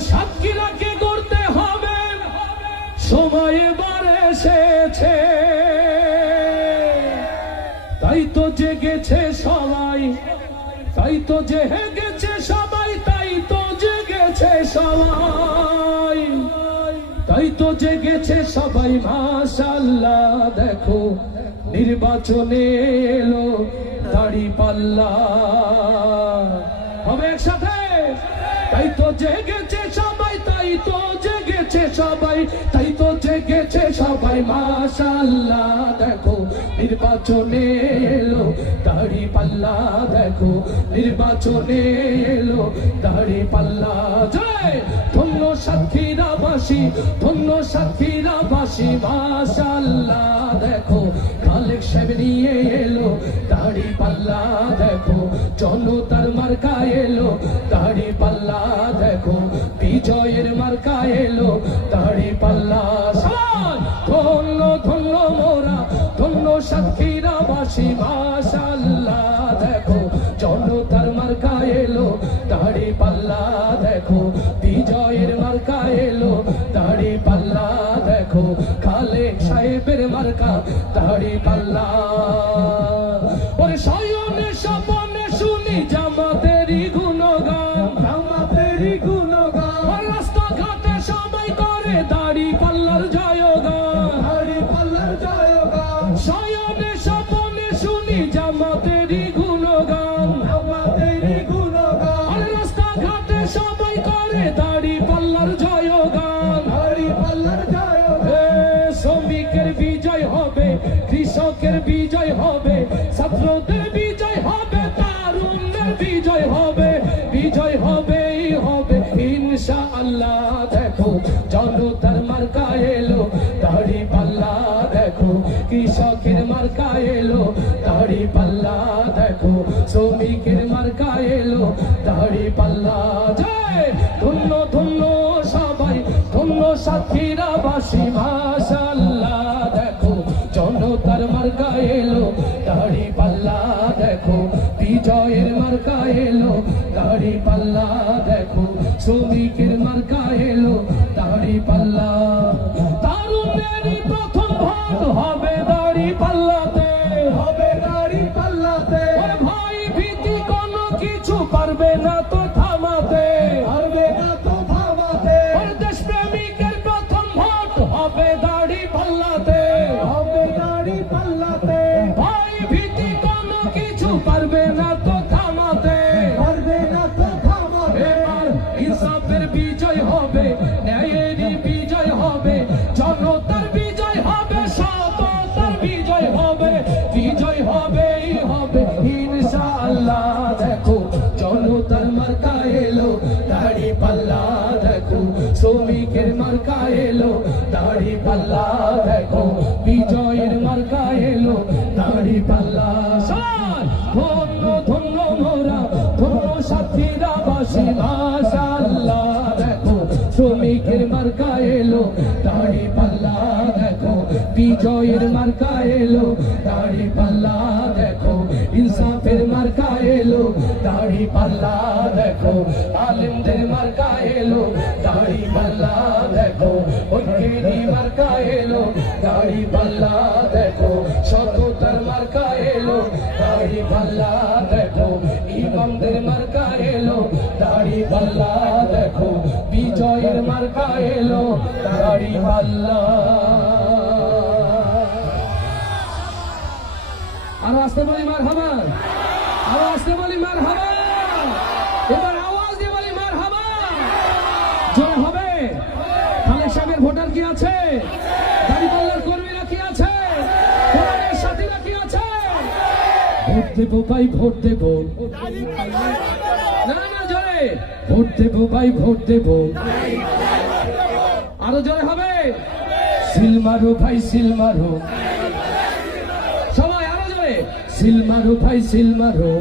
সাতক্ষীরাকে করতে হবে, সময় এবার এসেছে, তাই তো জেগেছে সবাই, তাই তো জেগেছে সবাই, তাই তো জেগেছে সবাই, তাই তো জেগেছে সবাই। মাশাআল্লাহ দেখো নির্বাচনে এলো দাঁড়িপাল্লা, হবে একসাথে। তাই তো জেগেছে সবাই, তাই তো জেগেছে সবাই, তাই তো জেগেছে সবাই। মাশাআল্লাহ দেখো নির্বাচনে এলো দাঁড়িপাল্লা, দেখো নির্বাচনে এলো দাঁড়িপাল্লা। জয় ধন্য সাতক্ষীরাবাসী, ধন্য সাতক্ষীরাবাসী। মাশাআল্লাহ দেখো খালেক সাহেব নিয়ে এলো দাঁড়িপাল্লা, দেখো জনতার মার্কা এলো দাঁড়িপাল্লা, দেখো বিজয়ের মার্কা এলো দাঁড়িপাল্লা। ধন্য ধন্য মোরা, ধন্য সাতক্ষীরাবাসী। মাশাআল্লাহ দেখো জনতার মার্কা এলো দাঁড়িপাল্লা, দেখো বিজয়ের মার্কা এলো দাঁড়িপাল্লা, দেখো খালেক সাহেবের মার্কা দাঁড়িপাল্লা। ওরে শয়নে স্বপনে শুনি জামাতেরই গুণগান, জামাতেরই গুণগান। রাস্তাঘাটে সবাই করে দাঁড়িপাল্লার জয়গান, দাঁড়িপাল্লার জয়গান। শয়নে স্বপনে শুনি জামাতেরই গুণগান, জামাতেরই গুণগান। রাস্তাঘাটে সবাই করে দাঁড়িপাল্লার জয়গান, দাঁড়িপাল্লার জয়গান। শ্রমিকের বিজয় হবে, কৃষকের বিজয় হবে, ছাত্রদের বিজয় হবে, তারুণ্যের বিজয় হবে, বিজয় হবেই হবে ইনশাআল্লাহ। দেখো জনতার মার্কা এলো দাঁড়িপাল্লা, দেখো কৃষকের মার্কা এলো দাঁড়িপাল্লা, দেখো শ্রমিকের মার্কা এলো দাঁড়িপাল্লা। জয় ধন্য ধন্য সবাই, ধন্য সাতক্ষীরাবাসী। মাশাআল্লাহ দেখো জনতার মার্কা এলো দাঁড়িপাল্লা, দেখো বিজয়ের মার্কা এলো দাঁড়িপাল্লা, দেখো শ্রমিকের মার্কা এলো দাঁড়িপাল্লা। তারুণ্যেরই প্রথম ভোট হবে দাঁড়িপাল্লাতে, হবে দাঁড়িপাল্লাতে। ভাই ভীতি কোনো কিছু পারবে না তো থামাতে, পারবে না তো থামাতে। দেশপ্রেমিকের প্রথম ভোট হবে দাঁড়িপাল্লাতে, হবে দাঁড়িপাল্লাতে। ভাই ভীতি কোনো কিছু পারবে না তো থামাতে, পারবে না তো থামাতে। এবার ইনসাফের বিজয় হবে, ন্যায়েরই বিজয় হবে, জনতার বিজয় হবে, সততার বিজয় হবে, বিজয় হবেই হবে ইনশাআল্লাহ। দেখো জনতার মার্কা এলো দাঁড়িপাল্লা, দেখো শ্রমিকের মার্কা এলো দাঁড়িপাল্লা, দেখো বিজয়ের মার্কা এলো দাঁড়িপাল্লা। ধন্য ধন্য মোরা, ধন্য সাতক্ষীরাবাসী। মাশাআল্লাহ দেখো শ্রমিকের মার্কা এলো দাঁড়িপাল্লা, দেখো বিজয়ের মার্কা এলো দাঁড়িপাল্লা, দেখো ইনসাফের মার্কা এলো দাঁড়িপাল্লা, দেখো আলেমদের মার্কা এলো দাঁড়িপাল্লা, দেখো ঐক্যেরই মার্কা এলো দাঁড়িপাল্লা, দেখো সততার মার্কা এলো দাঁড়িপাল্লা, দেখো ইমামদের মার্কা এলো দাঁড়িপাল্লা, দেখো বিজয়ের মার্কা এলো দাঁড়িপাল্লা। আর আসতে বলি মারহাবা, আর আসতে বলি মারহাবা। এবার আওয়াজ দিয়ে বলি মারহাবা। জয় হবে। খালেক সাহেবের ভোটার কি আছে? দাঁড়িপাল্লার কর্মীরা কি আছে? কোরআনের সাথীরা কি আছে? ভোট দেবো ভাই, ভোট দেবো। না না জোরে ভোট দেবো ভাই, ভোট দেবো। আরো জোরে হবে। সিল মারো ভাই, সিল মারো। সবাই আরো জোরে সিল মারো ভাই, সিল মারো।